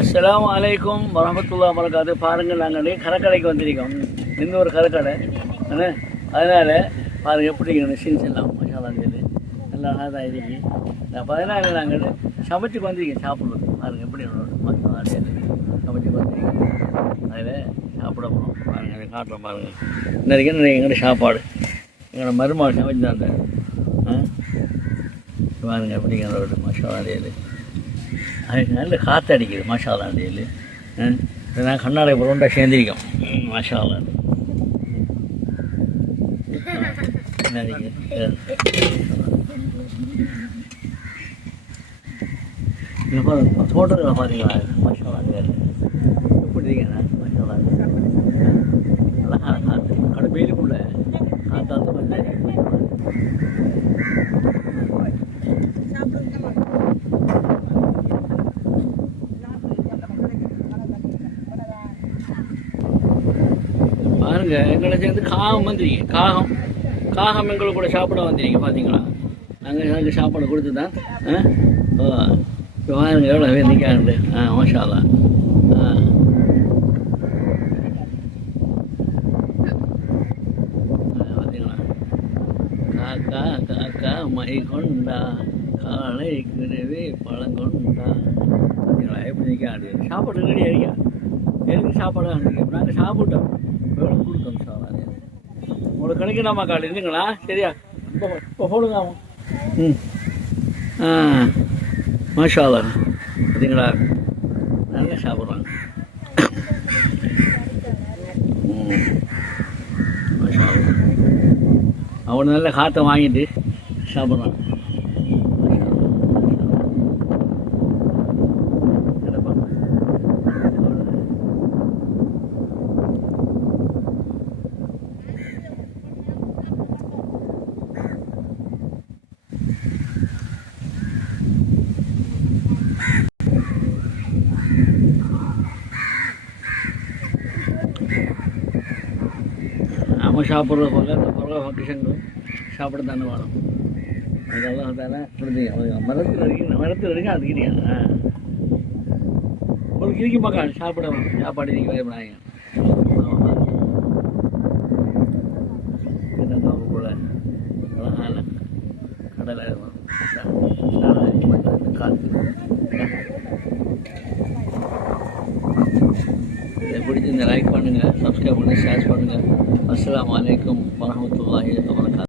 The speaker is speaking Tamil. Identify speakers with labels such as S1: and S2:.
S1: அஸ்லாம் அலைக்கும் வரமத்துல்லா வரகாத்து பாருங்கள் நாங்கள் இன்றைக்கி கடற்கரைக்கு வந்திருக்கோம். இந்த ஒரு கடற்கரை அதனால் பாருங்கள் எப்படி மிஷின்ஸ் எல்லாம். மசாலா சொல்லி நல்லா அழகாக தான் இருக்கு. நான் பதினாலு நாங்கள் சமைச்சுக்கு வந்திருக்கேன் சாப்பிடுவோம் பாருங்கள் எப்படி மசாலா சொல்லி சமைச்சுக்கு வந்திருக்கேன். அதில் சாப்பிட போகிறோம் பாருங்கள் அதை காட்டுறோம் பாருங்கள் இன்றைக்கு எங்களோட சாப்பாடு. எங்களோட மருமகள் சமைச்சு தான் பாருங்கள் ஆ? பாருங்க மசாலா டேலு அதுக்கு நல்ல காற்று அடிக்குது மசாலா டெய்லி நான் கண்ணாடி புரோண்டா சேர்ந்திருக்கோம் ம், மசாலா என்ன அடிக்குது? தோட்டத்தில் பாருங்களா மசாலா எப்படி இருக்கேண்ணா மசாலா அழகான காற்று கடை வெயிலுக்குள்ள. காற்றாத்த பாருங்க எங்களை சேர்ந்து காகம் வந்துருங்க காகம் காகம் எங்களை கூட சாப்பிட வந்துருங்க பார்த்தீங்களா நாங்கள் எனக்கு சாப்பாடு கொடுத்து தான் ஆ இப்போ பாருங்க எவ்வளோ பேர் நிற்காண்டு ஆ மஷாலா ஆ. பார்த்தீங்களா காக்கா காக்கா மை கொண்டா காலை குருவி பழங்கொண்டா பார்த்தீங்களா எப்படி நிற்காண்டு சாப்பாடு ரெடி ஆகியா எதுக்கு சாப்பாடு நாங்கள் சாப்பிட்டோம். உங்களுக்கு கிடைக்கலாமா கால் இருந்துங்களா சரியா? இப்போ இப்போ போடுங்க அவன் ம். ஆ மாஷாலா பார்த்தீங்களா? நல்லா சாப்பிட்றாங்க. அவன் நல்ல காற்றை வாங்கிட்டு சாப்பிட்றான். நம்ம சாப்பிட்றது போல இந்த பரவ ஃபங்க்ஷன்களும் சாப்பிட தானே வேணும் அதெல்லாம் தானே கொடுத்தீங்க மரத்தில் இருக்கீங்க மரத்தில் இருக்கீங்க அது கிடையாது கிரிக்கி பக்கம் சாப்பிட சாப்பாடு நீங்கள் என்ன போல. அழகான கடலை காற்று பிடிச்சிருந்த லைக் பண்ணுங்கள் சப்ஸ்கிரைப் பண்ணுங்கள் ஷேர் பண்ணுங்கள் அஸ்லாம் வலைக்கம் வரமத்துல்லாஹி வபரகாத்துஹு.